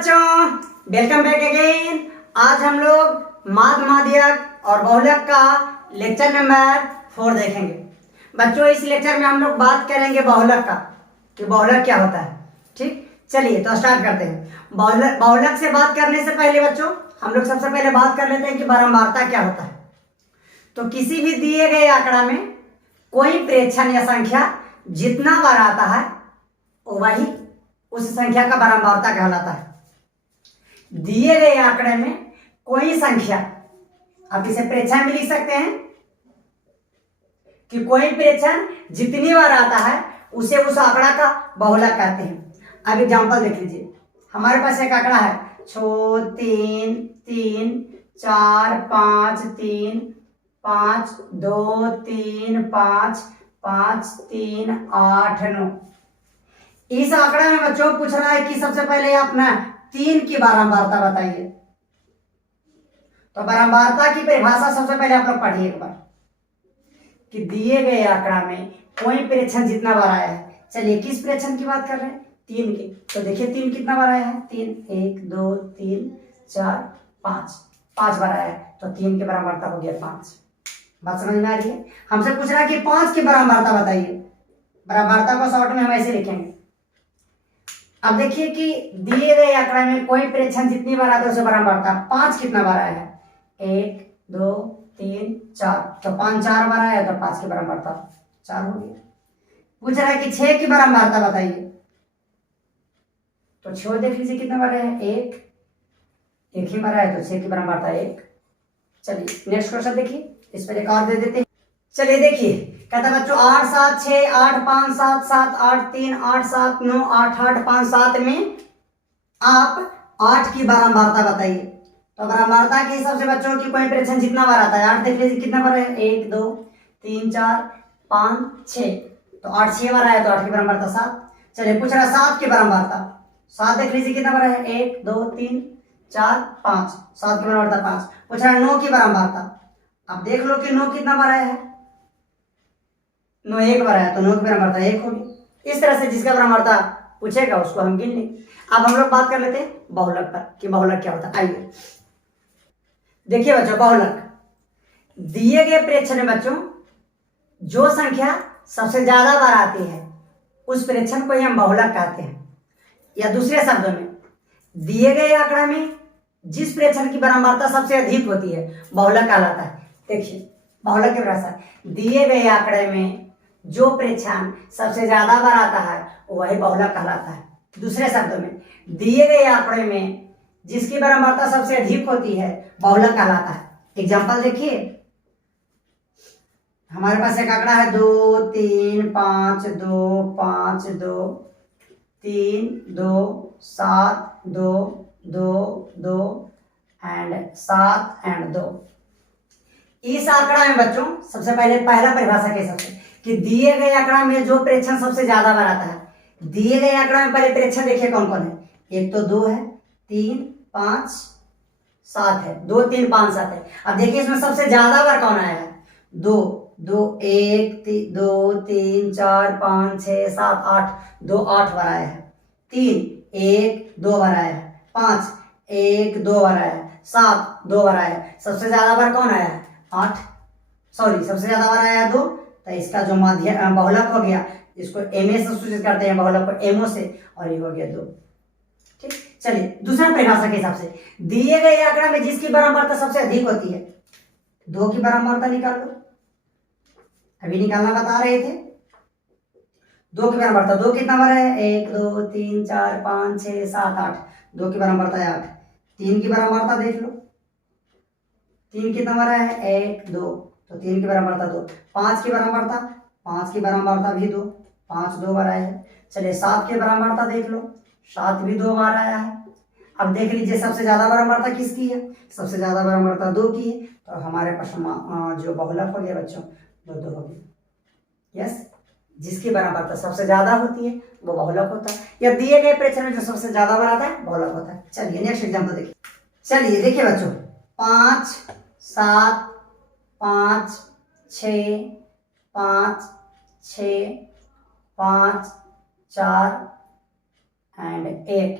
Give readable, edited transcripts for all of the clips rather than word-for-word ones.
बच्चों welcome back again. आज हम लोग माध्य माध्यक और बहुलक का लेक्चर नंबर 4 देखेंगे। बच्चों इस लेक्चर में हम लोग बात करेंगे बहुलक का कि बहुलक क्या होता है। ठीक, चलिए तो स्टार्ट करते हैं। बहुलक से बात करने से पहले बच्चों हम लोग सबसे पहले बात कर लेते हैं कि बारंबारता क्या होता है। तो किसी भी दिए गए आंकड़ा में कोई प्रेक्षण या संख्या जितना बार आता है वही उस संख्या का बारंबारता कहलाता है। दिए गए आंकड़े में कोई संख्या, आप इसे प्रेक्षण भी लिख सकते हैं कि कोई प्रेक्षण जितनी बार आता है उसे उस आंकड़ा का बहुलक कहते हैं। अब एग्जांपल देख लीजिए, हमारे पास एक आंकड़ा है 6 3 3 4 5 3 5 2 3 5 5 3 8 9। इस आंकड़े में बच्चों पूछ रहा है कि सबसे पहले अपना 3 की बारंबारता बताइए। तो बारंबारता की परिभाषा सबसे पहले आप लोग पढ़िए एक बार कि दिए गए आंकड़ा में कोई प्रेक्षण जितना बार आया है। चलिए किस प्रेक्षण की बात कर रहे हैं? 3 की। तो देखिए 3 कितना बार आया है? 3 1 2 3 4 5 5 बार आया है। तो 3 की बारंबारता हो गया 5। बात समझ में आ रही है? हमसे पूछ रहा है कि 5 की बारंबारता बताइए। बारंबारता को शॉर्ट में हम ऐसे लिखेंगे। अब देखिए कि दिए गए आंकड़ा में कोई प्रेक्षण जितनी बार आता है उसे बारंबारता 5 कितना बार आया है? 1 2 3 4। तो 5 4 बार आया तो 5 की बारंबारता 4 हो गया। पूछ रहा है कि 6 की बारंबारता बताइए। तो 6 देख लीजिए कितना बार है? 1 ही बार आया तो 6 की बारंबारता 1। चलिए नेक्स्ट क्वेश्चन देखिए, इस पर एक और दे देते हैं। चलिए देखिए, कहता बच्चों 8 7 6 8 5 7 7 8 3 8 7 9 8 8 5 7 में आप 8 की बारंबारता बताइए। तो बारंबारता के हिसाब से बच्चों की कोई प्रेक्षण जितना बार आता है 8 देख लीजिए कितना बार है? 1 2 3 4 5 6। तो 8 6 बार आया तो 8 की बारंबारता 7। चलिए पूछ रहा है 7 की बारंबारता। 7 देख लीजिए कितना बार है? 1 2 3 4 5। 7 की बारंबारता 5। पूछ रहा है 9 की बारंबारता। अब देख लो कि 9 कितना बार आया है? 9 1 बार आया तो 9 की बारंबारता 1 होगी। इस तरह से जिसका बारंबारता पूछेगा उसको हम गिन लेंगे। अब हम लोग बात कर लेते हैं बहुलक पर कि बहुलक क्या होता है। आइए देखिए बच्चों, बहुलक दिए गए प्रेक्षण में बच्चों जो संख्या सबसे ज्यादा बार आती है उस प्रेक्षण को ही हम बहुलक कहते हैं। या दूसरे शब्दों में दिए गए आंकड़ा में जिस प्रेक्षण की बारंबारता सबसे अधिक होती है बहुलक कहलाता है। देखिए बहुलक की परिभाषा, दिए गए आंकड़े में जो प्रेक्षण सबसे ज्यादा बार आता है वही बहुलक कहलाता है। दूसरे शब्दों में दिए गए आंकड़े में जिसकी बारंबारता सबसे अधिक होती है बहुलक कहलाता है। एग्जांपल देखिए, हमारे पास एक आंकड़ा है 2 3 5 2 5 2 3 2 7 2 2 2 एंड 7 एंड 2। इस आंकड़ा में बच्चों सबसे पहले पहला परिभाषा के हिसाब से कि दिए गए आंकड़ा में जो प्रेक्षण सबसे ज्यादा बार आता है। दिए गए आंकड़ा में पहले प्रेक्षण देखिए कौन कौन है। एक तो 2 है, 3 5 7 है। 2 3 5 7 है। अब देखिए इसमें सबसे ज्यादा बार कौन आया है? 2 2 1 2 3 4 5 6 7 8। 2 8 बार आया है। 3 1 2 बार आया है। 5 1 2 बार आया है। 7 2 बार आया है। सबसे ज्यादा बार कौन आया है? 8। सॉरी, सबसे ज्यादा बार आया 2। तो इसका जो माध्य बहुलक हो गया, इसको एमए से सूचित करते हैं बहुलक को एमओ से, और ये हो गया 2। ठीक, चलिए दूसरा परिभाषा के हिसाब से दिए गए आंकड़ा में जिसकी बारंबारता सबसे अधिक होती है 2 की बारंबारता निकाल लो। अभी निकालना बता रहे थे। 2 की बारंबारता 2 कितना बार है? 1 2 3 4 5 6 7 8। 2 की बारंबारता है 8। 3 की बारंबारता देख लो, 3 कितना बार है? 1 2। तो 3 की बारंबारता 2। 5 की बारंबारता, 5 की बारंबारता भी 2। 5 2 बार आया है। चलिए 7 की बारंबारता देख लो, 7 भी 2 बार आया है। अब देख लीजिए सबसे ज्यादा बारंबारता किसकी है? सबसे ज्यादा बारंबारता 2 की है। तो हमारे पास जो बहुलक हो गया बच्चों 2 2 हो गया। यस, जिसकी बारंबारता सबसे ज्यादा होती है वो बहुलक होता है, या दिए गए प्रेक्षण में जो सबसे ज्यादा बार आता है बहुलक होता है। चलिए नेक्स्ट एग्जांपल देखिए। चलिए देखिए बच्चों 5 7 5 6 5 6 5 4 एंड 1।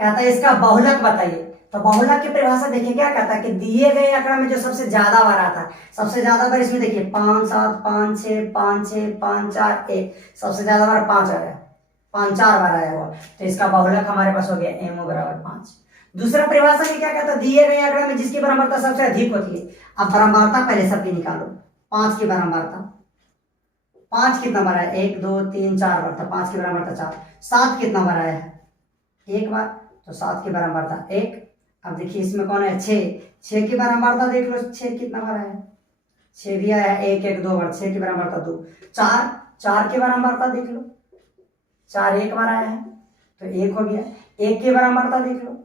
कहता है इसका बहुलक बताइए। तो बहुलक की परिभाषा देखिए क्या कहता है कि दिए गए आंकड़ा में जो सबसे ज्यादा बार आता है, सबसे ज्यादा बार इसमें देखिए 5 7 5 6 5 6 5 4 1, सबसे ज्यादा बार 5 आया, 5 4 बार आया हुआ, तो इसका बहुलक हमारे पास हो गया एमओ बराबर 5। दूसरा परिभाषा में क्या कहता है, दिए गए आंकड़ा में जिसकी बारंबारता सबसे अधिक होती है। अब बारंबारता पहले सबकी निकालो। 5 की बारंबारता, 5 कितना बार आया, 1 2 3 4 बार था, 5 की बारंबारता 4। 7 कितना बार आया है, 1 बार, तो 7 की बारंबारता 1। अब देखिए इसमें कौन है, 6 की बारंबारता देख लो, 6 कितना बार आया, 6 भी आया, 1 1 2 बार, 6 की बारंबारता 2। 4 की बारंबारता देख लो, 4 1 बार आया है तो 1 हो गया। 1 की बारंबारता देख लो।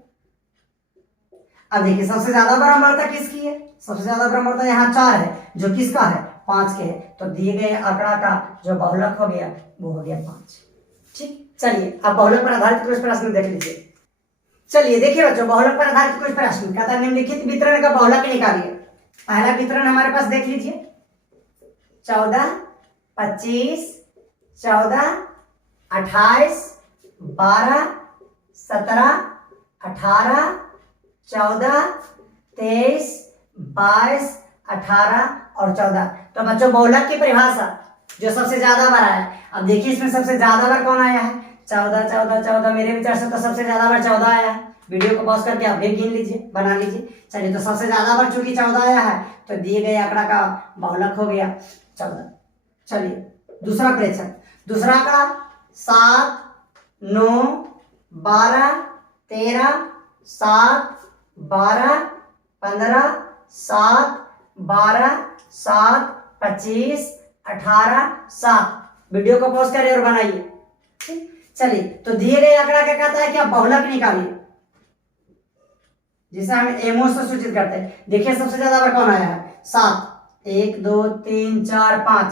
अब देखिए सबसे ज्यादा बारंबारता किसकी है, सबसे ज्यादा बारंबारता यहाँ 4 है, जो किसका है, 5 के है, तो दिए गए आंकड़ा का जो बहुलक हो गया वो हो गया 5। ठीक, चलिए अब बहुलक पर आधारित कुछ प्रश्न देख लीजिए। चलिए देखिए बच्चों, बहुलक पर आधारित कुछ प्रश्न कहता है निम्नलिखित वितरण का बहुलक निकालिए। पहला वितरण हमारे पास देख लीजिए, 14 25 14 28 12 17 18 14 23 22 18 और 14। तो बच्चों बहुलक की परिभाषा जो सबसे ज्यादा बार आया है, अब देखिए इसमें सबसे ज्यादा बार कौन आया है, 14 14 14। मेरे विचार से तो सबसे ज्यादा बार 14 आया है। वीडियो को पॉज करके आप भी गिन लीजिए, बना लीजिए। चलिए, तो सबसे ज्यादा बार चूंकि 14 आया है तो दिए गए आंकड़ा का बहुलक हो गया 14। चलिए दूसरा प्रेक्षक, दूसरा आंकड़ा 7 9 12 13 7 12 15 7 12 7 25 18 7। वीडियो को पॉज करिए और बनाइए। चलिए, तो दिए गए आंकड़ा क्या कहता है कि आप बहुलक निकालिए, जिसे हम एमओ से सूचित करते हैं। देखिए सबसे ज्यादा बार कौन आया है, 7 1 2 3 4 5,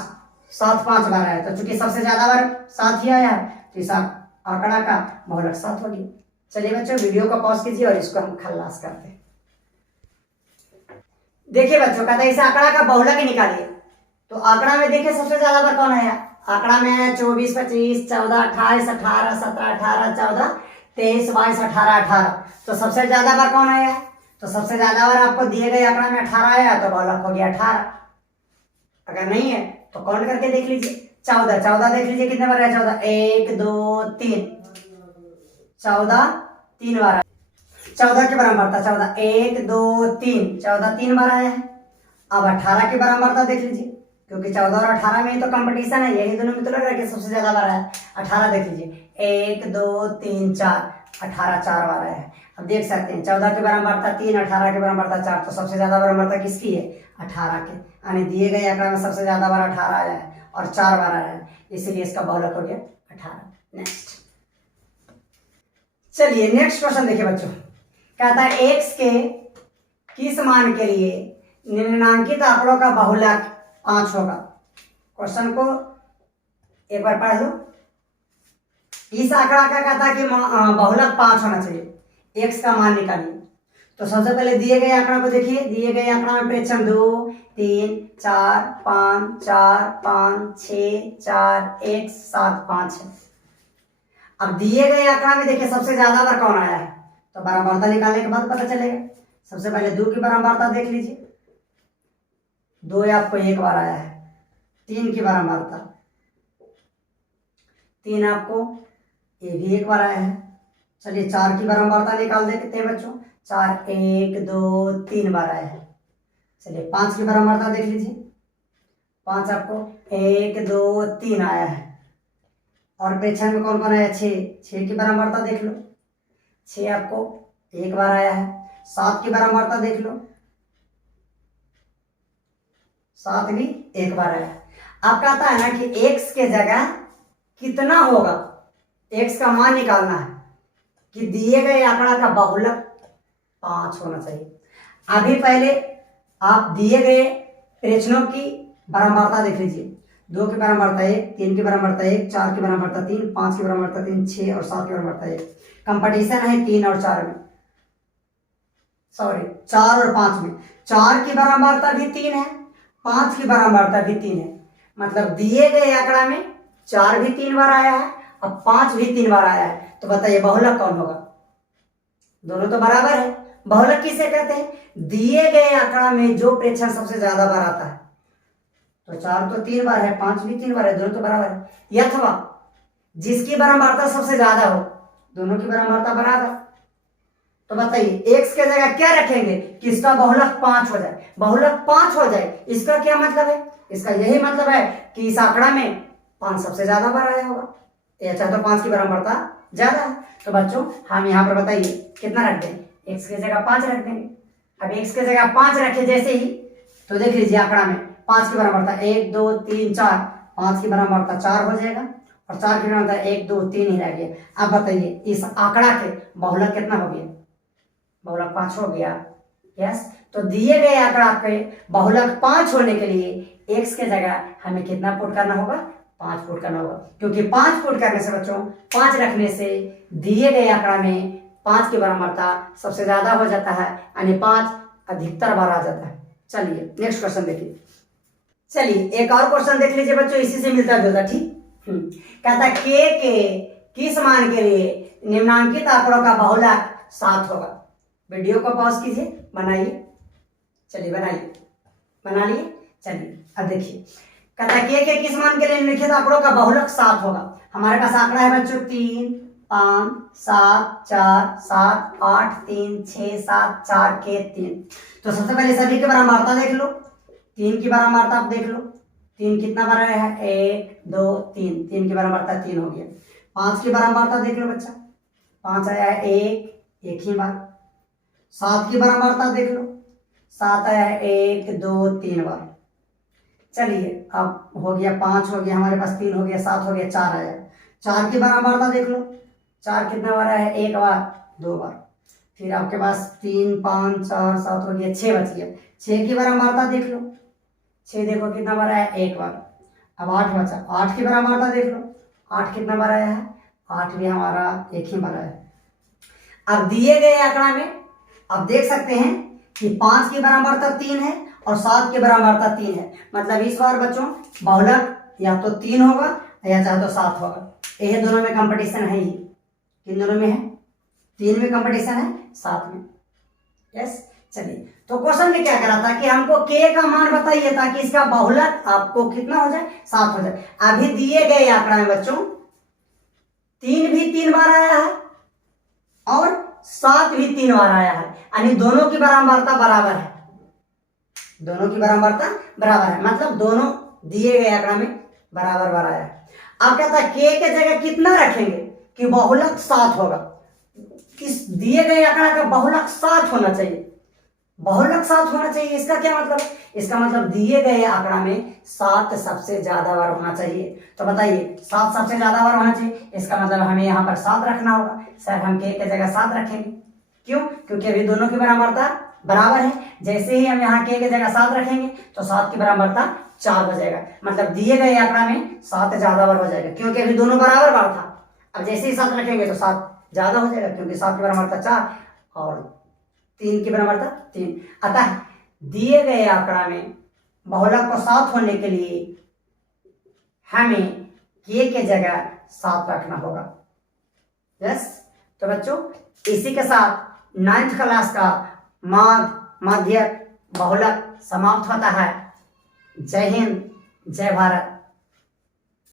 7 5 बार आया, तो चूंकि सबसे ज्यादा बार 7 ही आया है तो इस आंकड़ा का बहुलक 7 हो गया। चलिए बच्चों, वीडियो को पॉज कीजिए और इसको हम खल्लास करते हैं। देखिए बच्चों, कहता है इस आंकड़ा का बहुलक निकालिए। तो आंकड़ा में देखिए सबसे ज्यादा बार कौन आया, आंकड़ा में है 24 25 14 28 18 17 18 14 23 22 18 18। तो सबसे ज्यादा बार कौन आया, तो सबसे ज्यादा बार आपको दिए गए आंकड़ा में 18 आया तो बहुलक हो गया 18। अगर नहीं है तो काउंट करके देख लीजिए, 14 14 देख लीजिए कितने बार आया, 14 1 2 3, 14 3 बार आया। 14 के बारंबारता 14 1 2 3, 14 3 बार आया है। अब 18 की बारंबारता देख लीजिए, क्योंकि 14 और 18 में ही तो कंपटीशन है, यही दोनों में तो लग रहा है कि सबसे ज्यादा बार आया। 18 देख लीजिए, 1 2 3 4, 18 4 बार आया है। अब देख सकते हैं 14 की बारंबारता 3, 18 की बारंबारता 4, तो सबसे ज्यादा बारंबारता किसकी है, 18 के, यानी दिए गए आंकड़ा में सबसे ज्यादा बार 18 आया है और 4 बार आया है, इसीलिए इसका बहुलक हो गया 18। नेक्स्ट, चलिए नेक्स्ट क्वेश्चन देखिए बच्चों, कहता है x के किस मान के लिए निम्नांकित आंकड़ों का बहुलक 5 होगा। क्वेश्चन को एक बार पढ़ लो। इस आंकड़ा का कहता है कि बहुलक 5 होना चाहिए, x का मान निकालिए। तो सबसे पहले दिए गए आंकड़ा को देखिए, दिए गए आंकड़ा में प्रेक्षण 2 3 4 5 4 5 6 4 1 7 5 है। अब दिए गए आंकड़ा में देखिए सबसे ज्यादा बार कौन आया है, तो बारंबारता निकालने के बाद पता चलेगा। सबसे पहले 2 की बारंबारता देख लीजिए, 2 आपको 1 बार आया है। 3 की बारंबारता 3 आपको ये भी 1 बार आया है। चलिए 4 की बारंबारता निकाल दे कितने बच्चों, 4 1 2 3 बार आया है। चलिए 5 की बारंबारता देख लीजिए, 5 आपको 1 2 3 आया है। और प्रेक्षण में कौन कौन आया, 6 की बारंबारता देख लो, 6 आपको 1 बार आया है। 7 की बारंबारता देख लो, 7 भी 1 बार आया है। अब कहता है ना कि x के जगह कितना होगा, x का मान निकालना है कि दिए गए आंकड़ा का बहुलक 5 होना चाहिए। अभी पहले आप दिए गए प्रेक्षणों की बारंबारता देख लीजिए, 2 की बारंबारता 1, 3 की बारंबारता 1, 4 की बारंबारता 3, 5 की बारंबारता 3, 6 और 7 की बारंबारता 1। कंपटीशन है 3 और 4 में, सॉरी 4 और 5 में। 4 की बारंबारता भी 3 है, 5 की बारंबारता भी 3 है, मतलब दिए गए आंकड़ा में 4 भी 3 बार आया है और 5 भी 3 बार आया है। तो बताइए बहुलक कौन होगा, दोनों तो बराबर है। बहुलक किसे कहते हैं? दिए गए आंकड़ा में जो प्रेक्षण सबसे ज्यादा बार आता है। तो 4 तो 3 बार है, 5 भी 3 बार है, दोनों तो बराबर है। अथवा जिसकी बारंबारता सबसे ज्यादा हो, दोनों की बारंबारता बराबर। तो बताइए x के जगह क्या रखेंगे कि इसका बहुलक 5 हो जाए। बहुलक 5 हो जाए, इसका क्या मतलब है? इसका यही मतलब है कि इस आंकड़ा में 5 सबसे ज्यादा बार आया होगा, या चाहे तो 5 की बारंबारता ज्यादा है। तो बच्चों हम यहाँ पर बताइए कितना रख दें? x की जगह 5 रख देंगे। अब x की जगह 5 रखे जैसे ही, तो देख लीजिए आंकड़ा में 5 की बारंबारता 1 2 3 4, 5 की बारंबारता 4 हो जाएगा, और 4 की बारंबारता 1 2 3 ही रह गया। अब बताइए इस आंकड़ा के बहुलक कितना हो गया? बहुलक 5 हो गया। यस, तो दिए गए आंकड़ा के बहुलक 5 होने के लिए x के जगह हमें कितना पुट करना होगा? 5 पुट करना होगा, क्योंकि 5 पुट करने से बच्चों 5 रखने से दिए गए आंकड़ा में 5 की बारंबारता सबसे ज्यादा हो जाता है, यानी 5 अधिकतर बार आ जाता है। चलिए नेक्स्ट क्वेश्चन देखिए। चलिए एक और क्वेश्चन देख लीजिए बच्चों, इसी से मिलता जुलता। ठीक, कहता है के किस मान के लिए निम्नांकित आंकड़ों का बहुलक 7 होगा। वीडियो को पॉज कीजिए, बनाइए। चलिए बनाइए, बना लिए। चलिए अब देखिए, कहता है के किस मान के लिए निम्नलिखित आंकड़ों का बहुलक 7 होगा। हमारे पास आंकड़ा है बच्चों 3 5 7 4 7 8 3 6 7 4 के 3। तो सबसे पहले सभी की बारंबारता देख लो। 3 की बारंबारता आप देख लो, 3 कितना बार आया है? 1 2 3, 3 की बारंबारता 3 हो गया। 5 की बारंबारता देख लो बच्चा, 5 आया है 1 ही बार। 7 की बारंबारता देख लो, 7 आया है 1 2 3 बार। चलिए अब हो गया 5 हो गया हमारे पास, 3 हो गया, 7 हो गया, 4 आया। 4 की बारंबारता देख लो, 4 कितना बार आया है? 1 बार 2 बार। फिर आपके पास 3 5 4 7 हो गया, 6 बच गया। 6 की बारंबारता देख लो, 6 देखो कितना बार आया? 1 बार। अब 8 बचा, 8 की बारंबारता देख लो, 8 कितना बार आया है? 8 भी हमारा 1 ही बार आया है। अब दिए गए आंकड़ा में आप देख सकते हैं कि 5 की बारंबारता 3 है और 7 की बारंबारता 3 है। मतलब इस बार बच्चों बहुलक या तो 3 होगा या चाहे तो 7 होगा। ये दोनों में कंपटीशन है ही। किन दोनों में है? 3 में कंपटीशन है, 7 में। यस, चलिए तो क्वेश्चन में क्या करा था कि हमको के का मान बताइए ताकि इसका बहुलक आपको कितना हो जाए? 7 हो जाए। अभी दिए गए आंकड़ा में बच्चों 3 भी 3 बार आया है और 7 भी 3 बार आया है, यानी दोनों की बारंबारता बराबर है। दोनों की बारंबारता बराबर है, मतलब दोनों दिए गए आंकड़ा में बराबर बार आया है। अब कहता है के जगह कितना रखेंगे कि बहुलक 7 होगा। किस दिए गए आंकड़ा का बहुलक 7 होना चाहिए। बहुलक 7 होना चाहिए, इसका क्या मतलब? इसका मतलब दिए गए आंकड़ा में 7 सबसे ज्यादा बार होना चाहिए। तो बताइए 7 सबसे ज्यादा बार होना चाहिए, इसका मतलब हमें यहाँ पर 7 रखना होगा। सर हम के जगह 7 रखेंगे, क्यों? क्योंकि अभी दोनों की बारंबारता बराबर है। जैसे ही हम यहाँ के जगह 7 रखेंगे तो 7 की बारंबारता 4 हो जाएगा, मतलब दिए गए आंकड़ा में 7 ज्यादा बार हो जाएगा, क्योंकि अभी दोनों बराबर बार था। अब जैसे ही 7 रखेंगे तो 7 ज्यादा हो जाएगा, क्योंकि 7 की बारंबारता 4 और 3 की बारंबारता 3। अतः दिए गए आंकड़ा में बहुलक को 7 होने के लिए हमें के जगह 7 रखना होगा। यस, तो बच्चों इसी के साथ 9th क्लास का माध्यक बहुलक समाप्त होता है। जय हिंद, जय भारत।